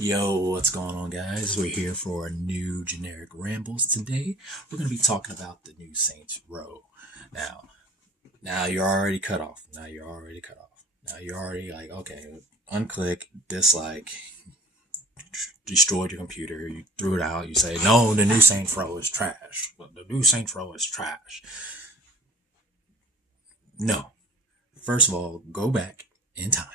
Yo, what's going on, guys? We're here for a new generic rambles today. We're going to be talking about the new Saints Row. Now, now you're already cut off. Now you're already cut off. Now you're already like, okay, unclick, dislike, destroyed your computer, you threw it out. You say, no, the new Saints Row is trash. Well, the new Saints Row is trash. No. First of all, go back in time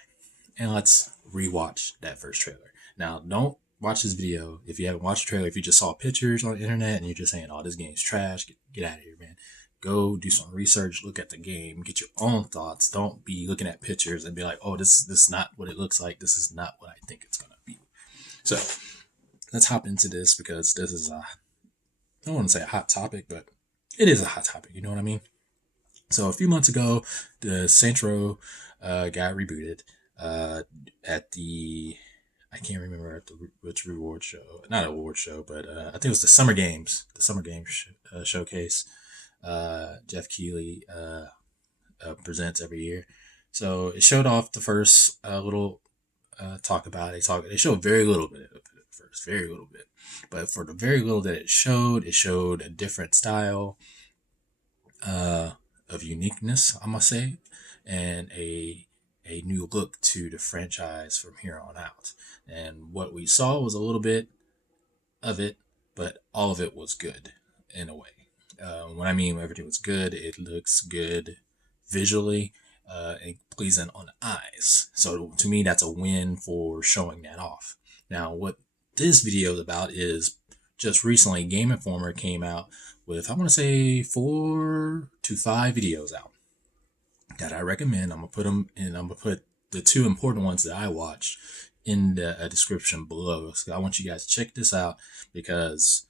and let's rewatch that first trailer. Now, don't watch this video if you haven't watched the trailer. If you just saw pictures on the internet and you're just saying, "Oh, this game's trash," get out of here, man. Go do some research, look at the game, get your own thoughts. Don't be looking at pictures and be like, "Oh, this is not what it looks like. This is not what I think it's gonna be." So let's hop into this because this is I don't want to say a hot topic, but it is a hot topic. You know what I mean? So a few months ago, the Saints Row got rebooted at the I can't remember at the which reward show, not award show, but I think it was the Summer Games showcase. Jeff Keighley presents every year, so it showed off the first little talk about it. They showed very little bit of it at first, very little bit, but for the very little that it showed a different style uh, of uniqueness, I must say, and a new look to the franchise from here on out. And what we saw was a little bit of it, but all of it was good in a way. When I mean everything was good, it looks good visually and pleasing on the eyes. So to me, that's a win for showing that off. Now, what this video is about is just recently Game Informer came out with, I want to say, 4 to 5 videos out that I recommend. I'm gonna put them in. I'm gonna put the 2 important ones that I watched in the description below. So I want you guys to check this out because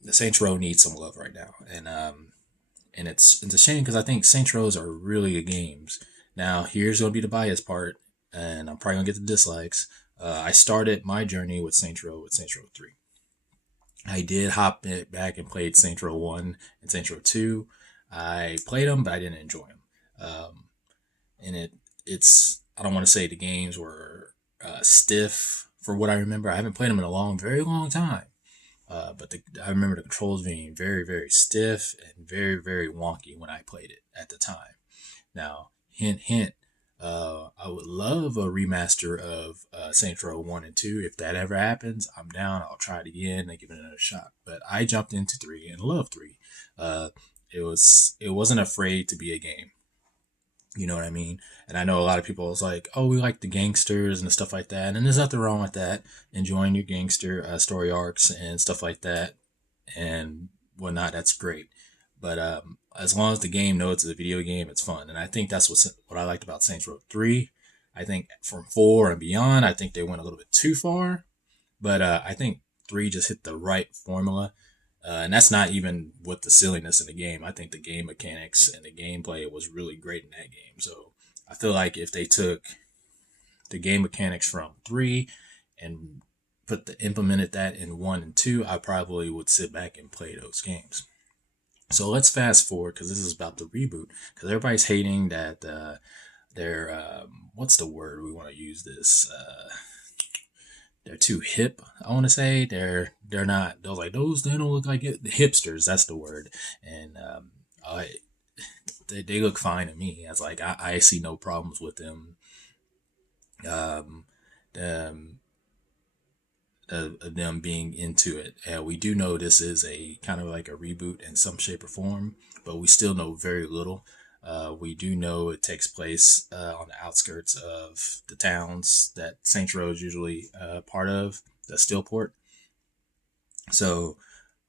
the Saints Row needs some love right now, and it's a shame because I think Saints Rows are really good games. Now here's gonna be the bias part, and I'm probably gonna get the dislikes. I started my journey with Saints Row 3. I did hop it back and played Saints Row 1 and Saints Row 2. I played them, but I didn't enjoy them. And it's I don't want to say the games were stiff for what I remember. I haven't played them in a very long time. But I remember the controls being very stiff and very wonky when I played it at the time. Now, hint hint, I would love a remaster of Saints Row 1 and 2. If that ever happens, I'm down. I'll try it again and give it another shot. But I jumped into 3 and love 3. It wasn't afraid to be a game. You know what I mean? And I know a lot of people was like, "Oh, we like the gangsters and stuff like that," and there's nothing wrong with that. Enjoying your gangster story arcs and stuff like that and whatnot, that's great. But as long as the game knows it's a video game, it's fun, and I think that's what I liked about Saints Row 3. I think from 4 and beyond, I think they went a little bit too far, but I think 3 just hit the right formula. And that's not even with the silliness in the game. I think the game mechanics and the gameplay was really great in that game. So I feel like if they took the game mechanics from 3 and implemented that in 1 and 2, I probably would sit back and play those games. So let's fast forward because this is about the reboot. Because everybody's hating that they're what's the word we want to use this? They're too hip. I want to say they're not. They're like those. They don't look like it. The hipsters. That's the word. And they look fine to me. It's like I see no problems with them. Um, um, them being into it. We do know this is a kind of like a reboot in some shape or form, but we still know very little. We do know it takes place on the outskirts of the towns that Saints Row is usually part of, the Steelport. So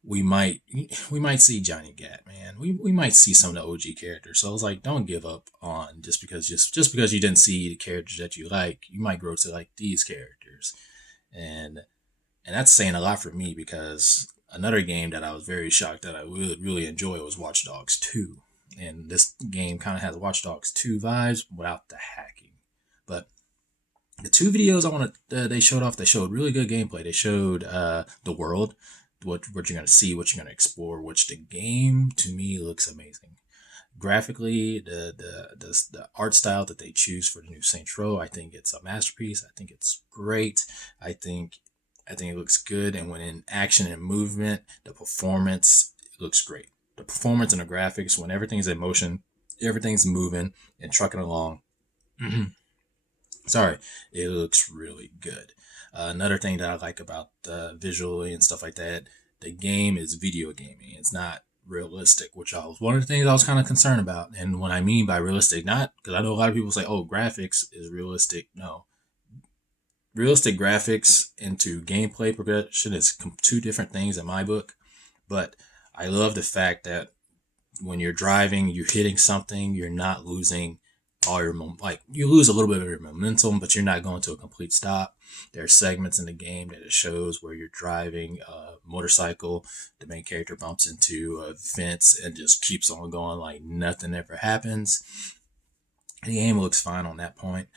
we might we might see Johnny Gat, man. We might see some of the OG characters. So I was like, don't give up on just because you didn't see the characters that you like, you might grow to like these characters. And and that's saying a lot for me because another game that I was very shocked that I would really enjoy was Watch Dogs 2. And this game kind of has Watch Dogs 2 vibes without the hacking. But the 2 videos they showed off, they showed really good gameplay. They showed the world, what you're going to see, what you're going to explore, which the game to me looks amazing. graphically, the art style that they choose for the new Saints Row, I think it's a masterpiece. I think it's great. I think I think it looks good, and when in action and movement, the performance looks great. The performance and the graphics, when everything's in motion, everything's moving and trucking along. Sorry, it looks really good. Another thing that I like about visually and stuff like that, the game is video gaming. It's not realistic, which I was one of the things I was kind of concerned about. And what I mean by realistic, not because I know a lot of people say, "Oh, graphics is realistic." No, realistic graphics into gameplay progression is two different things in my book. But I love the fact that when you're driving, you're hitting something, you're not losing all your like you lose a little bit of your momentum, but you're not going to a complete stop. There are segments in the game that it shows where you're driving a motorcycle, the main character bumps into a fence and just keeps on going like nothing ever happens. The game looks fine on that point.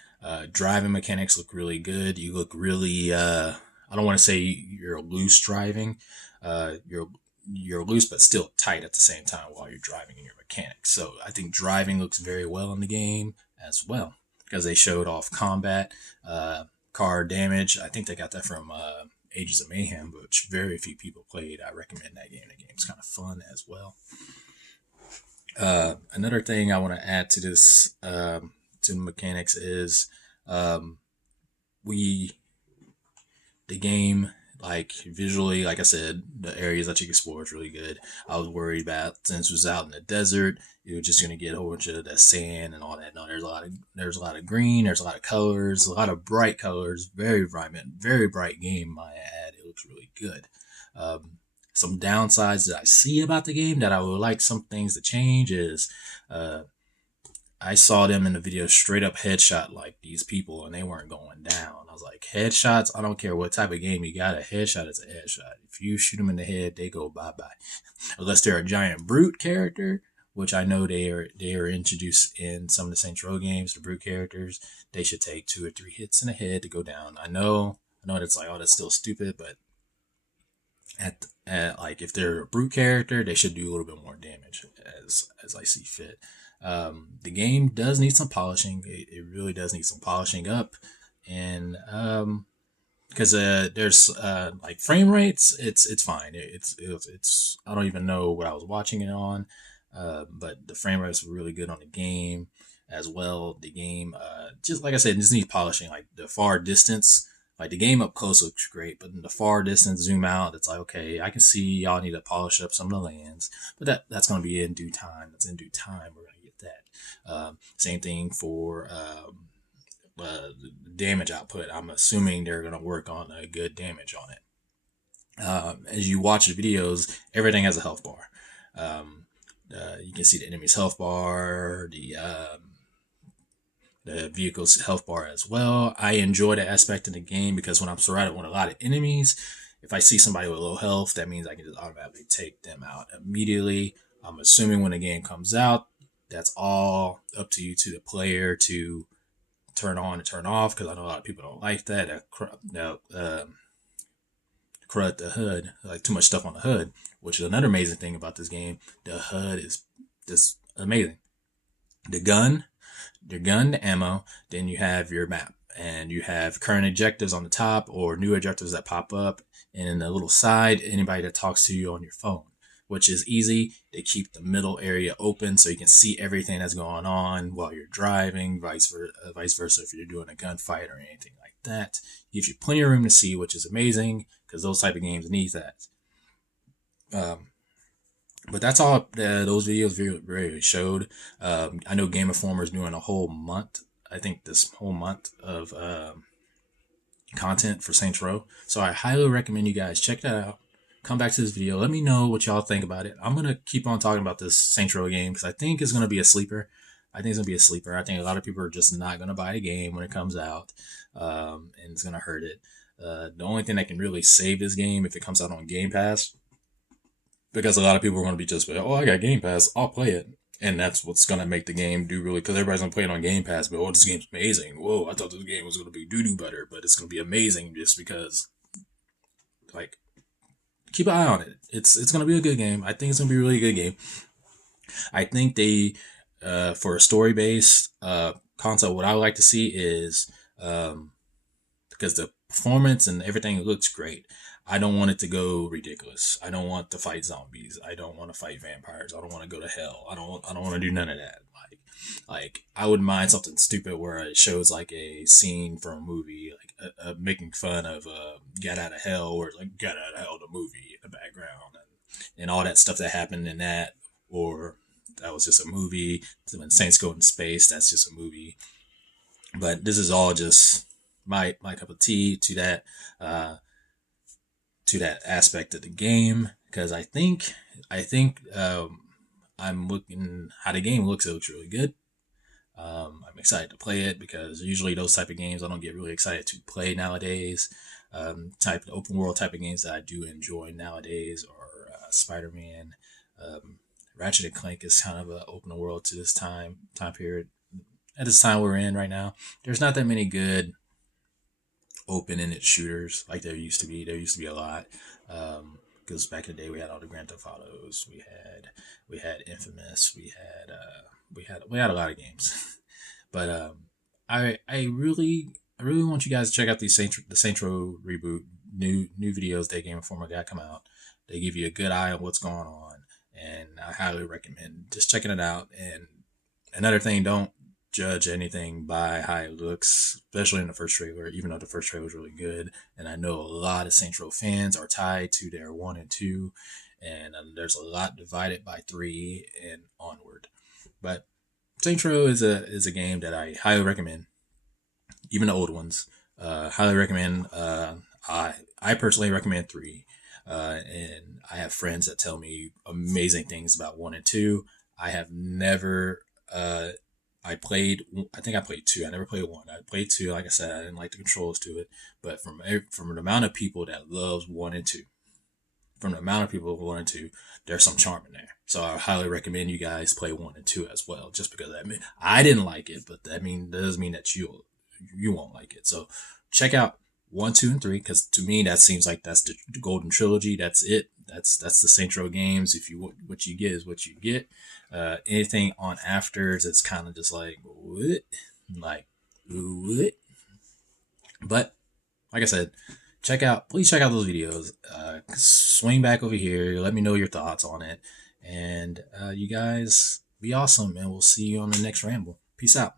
Driving mechanics look really good. You look really I don't want to say you're loose driving. You're loose but still tight at the same time while you're driving in your mechanics. So I think driving looks very well in the game as well because they showed off combat, car damage. I think they got that from Ages of Mayhem, which very few people played. I recommend that game. The game's kind of fun as well. Another thing I want to add to this to the mechanics is we the game, like visually, like I said, the areas that you can explore is really good. I was worried about since it was out in the desert, you were just gonna get a whole bunch of that sand and all that. No, there's a lot of green, there's a lot of colors, a lot of bright colors, very vibrant, very bright game. My ad, it looks really good. Some downsides that I see about the game that I would like some things to change is I saw them in the video straight up headshot like these people and they weren't going down. I was like, headshots, I don't care what type of game you got, a headshot is a headshot. If you shoot them in the head, they go bye-bye. Unless they're a giant brute character, which I know they are introduced in some of the Saints Row games, the brute characters, they should take 2 or 3 hits in the head to go down. I know it's like, oh, that's still stupid, but like if they're a brute character, they should do a little bit more damage as I see fit. The game does need some polishing. It really does need some polishing up, and because there's like frame rates, it's fine. It's I don't even know what I was watching it on, but the frame rates were really good on the game as well. The game, just like I said, just needs polishing. Like the far distance. Like the game up close looks great, but in the far distance, zoom out, it's like, okay, I can see y'all need to polish up some of the lands, but that's going to be in due time. That's in due time. We're going to get that. Same thing for damage output. I'm assuming they're going to work on a good damage on it. As you watch the videos, everything has a health bar. You can see the enemy's health bar, the vehicle's health bar as well. I enjoy that aspect in the game because when I'm surrounded with a lot of enemies, if I see somebody with low health, that means I can just automatically take them out immediately. I'm assuming when the game comes out, that's all up to you, to the player, to turn on and turn off, because I know a lot of people don't like that. Crud the HUD, like too much stuff on the HUD, which is another amazing thing about this game. The HUD is just amazing. Your gun, the ammo, then you have your map, and you have current objectives on the top or new objectives that pop up, and in the little side, anybody that talks to you on your phone, which is easy. They keep the middle area open so you can see everything that's going on while you're driving, vice versa if you're doing a gunfight or anything like that. It gives you plenty of room to see, which is amazing because those type of games need that. But that's all those videos really showed. I know Game Informer is doing a whole month. I think this whole month of content for Saints Row. So I highly recommend you guys check that out. Come back to this video. Let me know what y'all think about it. I'm going to keep on talking about this Saints Row game because I think it's going to be a sleeper. I think a lot of people are just not going to buy the game when it comes out, and it's going to hurt it. The only thing that can really save this game if it comes out on Game Pass, because a lot of people are going to be just like, oh, I got Game Pass, I'll play it. And that's what's going to make the game do really, because everybody's going to play it on Game Pass, but, oh, this game's amazing. Whoa, I thought this game was going to be doo-doo better, but it's going to be amazing just because, like, keep an eye on it. It's going to be a good game. I think it's going to be a really good game. I think they for a story based concept, what I would like to see is because the performance and everything looks great. I don't want it to go ridiculous. I don't want to fight zombies. I don't want to fight vampires. I don't want to go to hell. I don't want to do none of that. Like I wouldn't mind something stupid where it shows like a scene from a movie, like making fun of Get Out of Hell, or like Get Out of Hell the movie in the background, and all that stuff that happened in that, or that was just a movie. When Saints Go into Space, that's just a movie. But this is all just my cup of tea uh, to that aspect of the game, because I think I'm looking how the game looks. It looks really good. I'm excited to play it because usually those type of games I don't get really excited to play nowadays. Type of open world type of games that I do enjoy nowadays are Spider-Man. Ratchet and Clank is kind of an open world to this time period. At this time we're in right now, there's not that many good open-ended shooters like there used to be. There used to be a lot. Because back in the day we had all the Grand Theft Autos, we had Infamous, we had a lot of games. But I really want you guys to check out the Saints Row reboot new videos that Game Informer got come out. They give you a good eye on what's going on, and I highly recommend just checking it out. And another thing, don't judge anything by how it looks, especially in the first trailer, even though the first trailer was really good. And I know a lot of Saints Row fans are tied to their 1 and 2, and there's a lot divided by 3 and onward. But Saints Row is a game that I highly recommend, even the old ones. Highly recommend. I personally recommend 3, and I have friends that tell me amazing things about 1 and 2. I have never. I played. I think I played 2. I never played 1. I played 2. Like I said, I didn't like the controls to it, but from the amount of people that loves 1 and 2, from the amount of people who 1 and 2, there's some charm in there. So I highly recommend you guys play 1 and 2 as well. Just because I didn't like it, but that doesn't mean that you won't like it. So check out 1, 2, and 3, because to me that seems like that's the golden trilogy. That's it. That's the Saints Row games. If you what you get is what you get. Anything on afters, it's kind of just like what, like what. But like I said, please check out those videos. Swing back over here. Let me know your thoughts on it, and you guys be awesome. And we'll see you on the next ramble. Peace out.